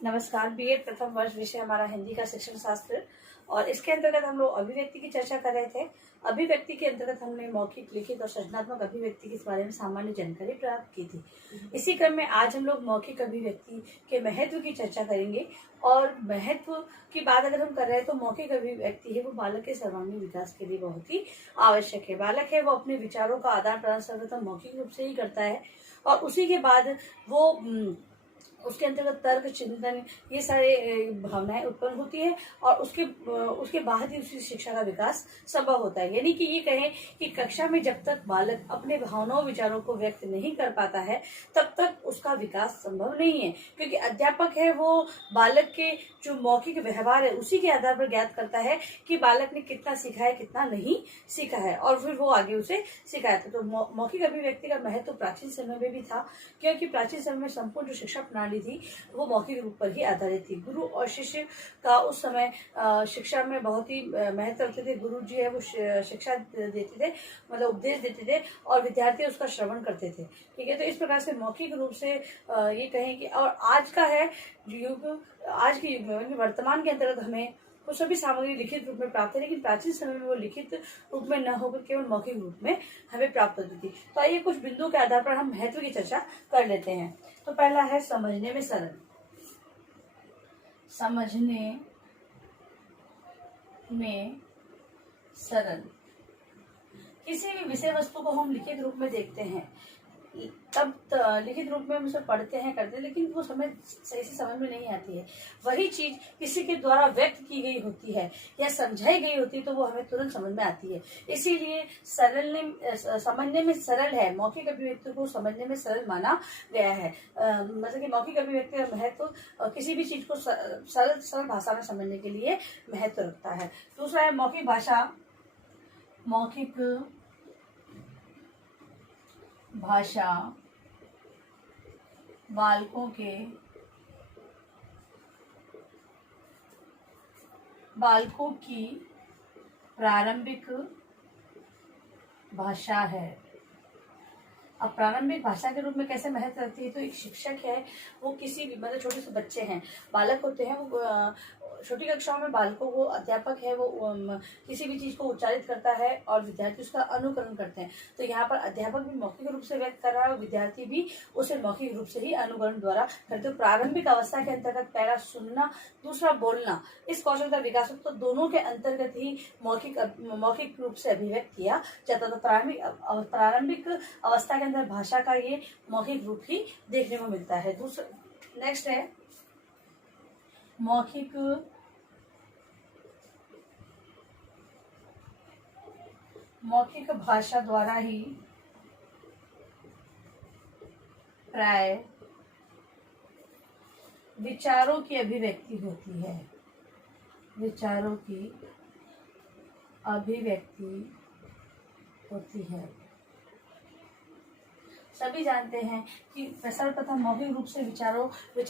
नमस्कार। बीएड प्रथम वर्ष विषय हमारा हिंदी का शिक्षण शास्त्र और इसके अंतर्गत हम लोग अभिव्यक्ति की चर्चा कर रहे थे। अभिव्यक्ति के अंतर्गत हमने मौखिक, लिखित और सृजनात्मक अभिव्यक्ति के बारे में सामान्य जानकारी प्राप्त की थी। इसी क्रम में आज हम लोग मौखिक अभिव्यक्ति के महत्व की चर्चा करेंगे। और महत्व की बात अगर हम कर रहे हैं तो मौखिक अभिव्यक्ति है वो बालक के सर्वांगीण विकास के लिए बहुत ही आवश्यक है। बालक है वो अपने विचारों का आदान प्रदान सर्वप्रथम मौखिक रूप से ही करता है और उसी के बाद वो उसके अंतर्गत तर्क, चिंतन, ये सारे भावनाएं उत्पन्न होती है और उसके बाद ही उसकी शिक्षा का विकास संभव होता है। यानी कि ये कहें कि कक्षा में जब तक बालक अपने भावनाओं, विचारों को व्यक्त नहीं कर पाता है तब तक उसका विकास संभव नहीं है, क्योंकि अध्यापक है वो बालक के जो मौखिक व्यवहार है उसी के आधार पर ज्ञात करता है कि बालक ने कितना सीखा है, कितना नहीं सीखा है, और फिर वो आगे उसे सिखाता। तो मौखिक अभिव्यक्ति का महत्व प्राचीन समय में भी था, क्योंकि प्राचीन समय में संपूर्ण जो शिक्षा प्रणाली थी वो मौखिक रूप पर ही आधारित थी। गुरु और शिष्य का उस समय शिक्षा में बहुत ही महत्व रखते थे। गुरु जी है वो शिक्षा देते थे, मतलब उपदेश देते थे और विद्यार्थी उसका श्रवण करते थे। ठीक है, तो इस प्रकार से मौखिक रूप से ये कहें कि और आज का है युग, आज के युग में वर्तमान के अंतर्गत हमें वो सभी सामग्री लिखित रूप में प्राप्त है, लेकिन प्राचीन समय में वो लिखित रूप में न होकर केवल मौखिक रूप में हमें प्राप्त होती थी। तो आइए कुछ बिंदुओं के आधार पर हम महत्व की चर्चा कर लेते हैं। तो पहला है समझने में सरल। समझने में सरल किसी भी विषय वस्तु को हम लिखित रूप में देखते हैं, तब लिखित रूप में हम उसे पढ़ते हैं, करते हैं, लेकिन वो सही से समझ में नहीं आती है। वही चीज किसी के द्वारा व्यक्त की गई होती है या समझाई गई होती है तो वो हमें तुरंत समझ में आती है। इसीलिए समझने में सरल है, मौखिक अभिव्यक्ति को समझने में सरल माना गया है। मतलब कि मौखिक अभिव्यक्ति का महत्व किसी भी चीज को सरल भाषा में समझने के लिए महत्व रखता है। दूसरा है मौखिक भाषा। मौखिक भाषा बालकों की प्रारंभिक भाषा है। अब प्रारंभिक भाषा के रूप में कैसे महत्व रखती है, तो एक शिक्षक है वो किसी भी, मतलब छोटे से बच्चे हैं, बालक होते हैं, वो छोटी कक्षाओं में बालकों को अध्यापक है वो किसी भी चीज को उच्चारित करता है और विद्यार्थी उसका अनुकरण करते हैं। तो यहाँ पर अध्यापक भी मौखिक रूप से व्यक्त कर रहा है और विद्यार्थी भी उसे मौखिक रूप से ही अनुकरण द्वारा करते हैं। प्रारंभिक अवस्था के अंतर्गत पहला सुनना, दूसरा बोलना, इस कौशल का विकास तो दोनों के अंतर्गत ही मौखिक रूप से अभिव्यक्त किया जाता। तो प्रारंभिक अवस्था के अंदर भाषा का ये मौखिक रूप ही देखने को मिलता है। दूसरा नेक्स्ट है मौखिक भाषा द्वारा ही प्राय विचारों की अभिव्यक्ति होती है। विचारों की अभिव्यक्ति होती है। सभी जानते हैं कि सर्वप्रथम मौखिक रूप से विचार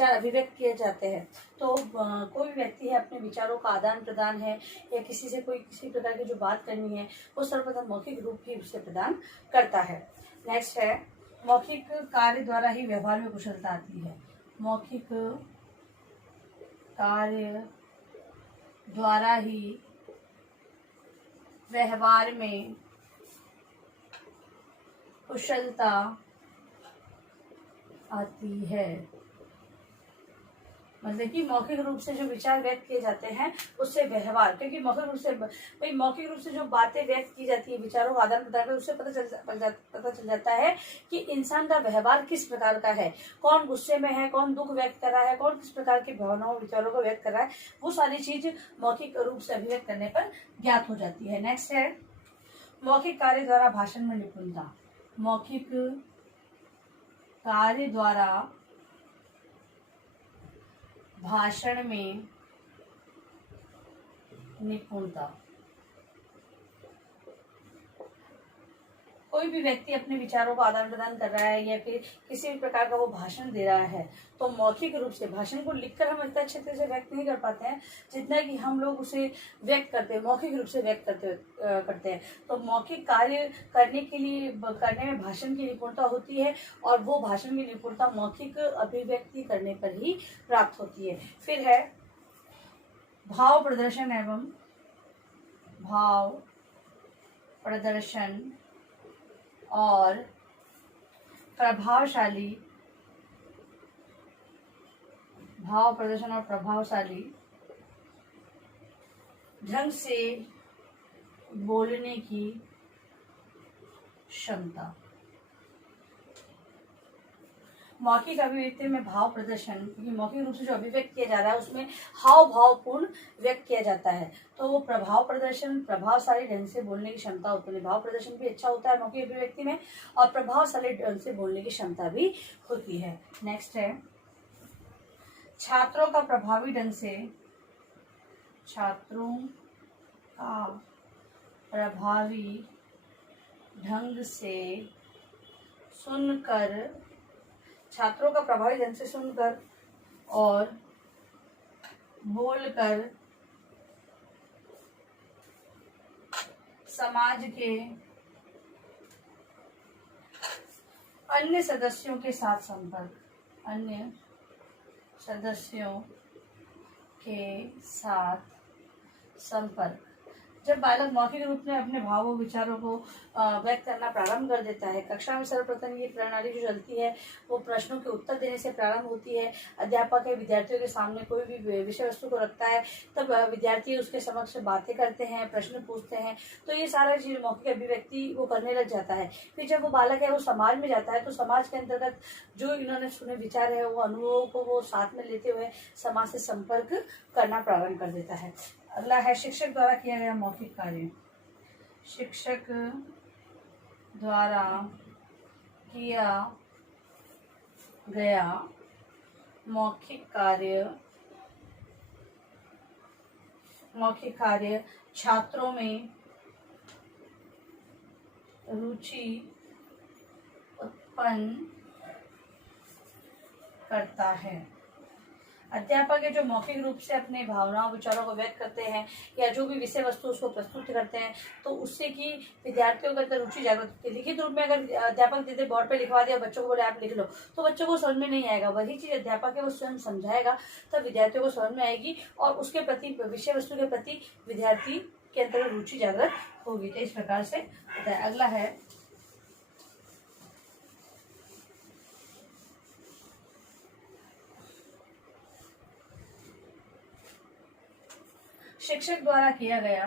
अभिव्यक्त किए जाते हैं। तो कोई भी व्यक्ति है अपने विचारों का आदान प्रदान है या किसी से कोई किसी प्रकार की जो बात करनी है वो सर्वप्रथम मौखिक रूप ही उसे प्रदान करता है। नेक्स्ट है मौखिक कार्य द्वारा ही व्यवहार में कुशलता आती है। मौखिक कार्य द्वारा ही व्यवहार में कुशलता आती है। मतलब कि मौखिक रूप से जो विचार व्यक्त किए जाते हैं उससे व्यवहार, क्योंकि मौखिक रूप से जो बातें व्यक्त की जाती है, विचारों का आदान प्रदान, उससे पता चल जाता है कि इंसान का व्यवहार किस प्रकार का है, कौन गुस्से में है, कौन दुख व्यक्त कर रहा है, कौन किस प्रकार की भावनाओं विचारों को व्यक्त कर रहा है, वो सारी चीज मौखिक रूप से अभिव्यक्त करने पर ज्ञात हो जाती है। नेक्स्ट है मौखिक कार्य द्वारा भाषण में निपुणता। मौखिक कार्य द्वारा भाषण में निपुणता। कोई भी व्यक्ति अपने विचारों का आदान प्रदान कर रहा है या फिर किसी भी प्रकार का वो भाषण दे रहा है, तो मौखिक रूप से भाषण को लिखकर हम इतना अच्छे तरह से व्यक्त नहीं कर पाते हैं जितना कि हम लोग उसे व्यक्त करते हैं, मौखिक रूप से व्यक्त करते हैं। तो मौखिक कार्य करने में भाषण की निपुणता होती है, और वो भाषण की निपुणता मौखिक अभिव्यक्ति करने पर ही प्राप्त होती है। फिर है भाव प्रदर्शन एवं भाव प्रदर्शन और प्रभावशाली ढंग से बोलने की क्षमता। मौखिक अभिव्यक्ति में भाव प्रदर्शन, क्योंकि मौखिक रूप से जो अभिव्यक्त किया जा रहा है उसमें हाव भावपूर्ण व्यक्त किया जाता है, तो वो प्रभाव प्रदर्शन, प्रभावशाली ढंग से बोलने की क्षमता होती है। भाव प्रदर्शन भी अच्छा होता है मौखिक अभिव्यक्ति में, और प्रभावशाली ढंग से बोलने की क्षमता भी होती है। नेक्स्ट है छात्रों का प्रभावी ढंग से सुनकर और बोलकर समाज के अन्य सदस्यों के साथ संपर्क। जब बालक मौखिक रूप में अपने भावों विचारों को व्यक्त करना प्रारंभ कर देता है, कक्षा में सर्वप्रथम ये प्रणाली जो चलती है वो प्रश्नों के उत्तर देने से प्रारंभ होती है। अध्यापक के विद्यार्थियों के सामने कोई भी विषय वस्तु को रखता है, तब विद्यार्थी उसके समक्ष बातें करते हैं, प्रश्न पूछते हैं, तो ये सारा चीज मौखिक अभिव्यक्ति वो करने लग जाता है। फिर जब वो बालक है वो समाज में जाता है, तो समाज के अंतर्गत जो इन्होंने सुने विचार है वो अनुभवों को वो साथ में लेते हुए समाज से संपर्क करना प्रारंभ कर देता है। अगला है शिक्षक द्वारा किया गया मौखिक कार्य। शिक्षक द्वारा किया गया मौखिक कार्य छात्रों में रुचि उत्पन्न करता है। अध्यापक है जो मौखिक रूप से अपने भावनाओं विचारों को व्यक्त करते हैं या जो भी विषय वस्तु उसको प्रस्तुत करते हैं, तो उससे कि विद्यार्थियों के अंदर रुचि जागृत होती है। लिखित रूप में अगर अध्यापक दे बोर्ड पे लिखवा दिया, बच्चों को बोले आप लिख लो, तो बच्चों को समझ में नहीं आएगा। वही चीज अध्यापक है वो स्वयं समझाएगा, तब विद्यार्थियों को समझ में आएगी और उसके प्रति, विषय वस्तु के प्रति विद्यार्थी के अंदर रुचि जागृत होगी। तो इस प्रकार से होता है। अगला है शिक्षक द्वारा किया गया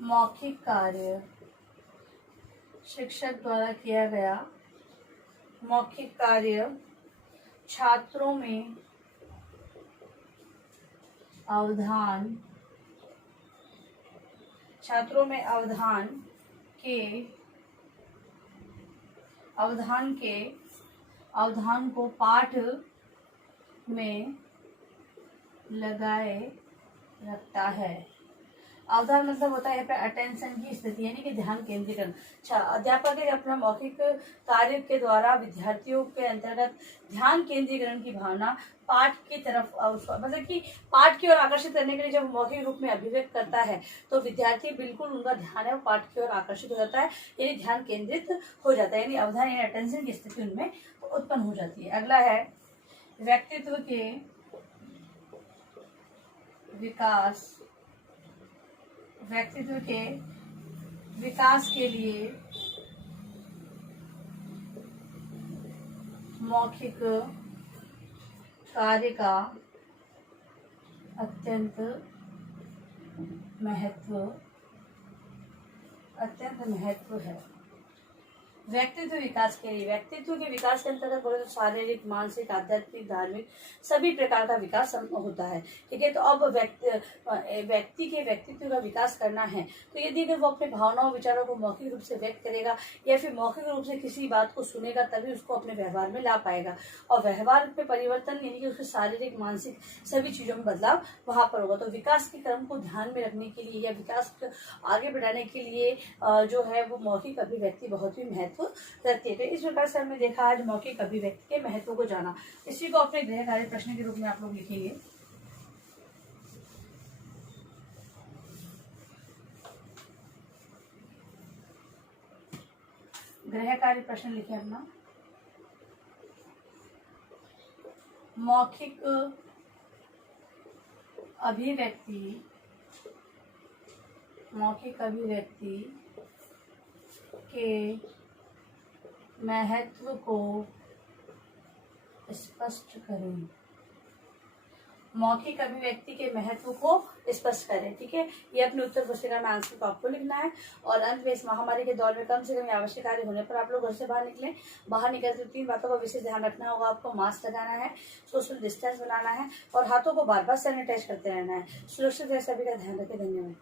मौखिक कार्य। शिक्षक द्वारा किया गया मौखिक कार्य छात्रों में अवधान को पाठ में लगाए रखता है। अवधान मतलब होता है अटेंशन की स्थिति, यानी कि ध्यान केंद्रीकरण। अध्यापक अपना मौखिक कार्य के द्वारा विद्यार्थियों के अंतर्गत ध्यान केंद्रीकरण की भावना पाठ की तरफ, मतलब कि पाठ की ओर आकर्षित करने के लिए जब मौखिक रूप में अभिव्यक्त करता है, तो विद्यार्थी बिल्कुल उनका ध्यान है वो पाठ की ओर आकर्षित हो जाता है, यानी ध्यान केंद्रित हो जाता है, यानी अवधान यानी अटेंशन की स्थिति उनमें उत्पन्न हो जाती है। अगला है व्यक्तित्व के विकास के लिए मौखिक कार्य का अत्यंत महत्व है। व्यक्तित्व विकास के लिए, व्यक्तित्व के विकास के अंतर्गत बोले तो शारीरिक, मानसिक, आध्यात्मिक, धार्मिक सभी प्रकार का विकास होता है। ठीक है, तो अब व्यक्ति के व्यक्तित्व का विकास करना है तो यदि अगर वो अपने भावनाओं विचारों को मौखिक रूप से व्यक्त करेगा या फिर मौखिक रूप से किसी बात को सुनेगा तभी उसको अपने व्यवहार में ला पाएगा। और व्यवहार में परिवर्तन यानी कि उसके शारीरिक, मानसिक सभी चीजों में बदलाव वहां पर होगा। तो विकास के क्रम को ध्यान में रखने के लिए या विकास को आगे बढ़ाने के लिए जो है वो मौखिक अभिव्यक्ति बहुत ही महत्व रखती है। तो इस प्रकार से हमने देखा आज मौखिक अभिव्यक्ति के महत्व को जाना। इसी को अपने गृह कार्य प्रश्न के रूप में आप लोग लिखेंगे। गृह कार्य प्रश्न लिखे अपना, मौखिक अभिव्यक्ति के महत्व को स्पष्ट करें। मौखिक अभिव्यक्ति के महत्व को स्पष्ट करें। ठीक है, ये अपने उत्तर पुस्तिका में आंसर को आपको लिखना है। और अंत में इस महामारी के दौर में कम से कम आवश्यक कार्य होने पर आप लोग घर से बाहर निकलें। बाहर निकलते 3 बातों का विशेष ध्यान रखना होगा आपको। मास्क लगाना है, सोशल डिस्टेंस बनाना है और हाथों को बार बार सैनिटाइज करते रहना है। सुरक्षित रहे, सभी का ध्यान रखें। धन्यवाद।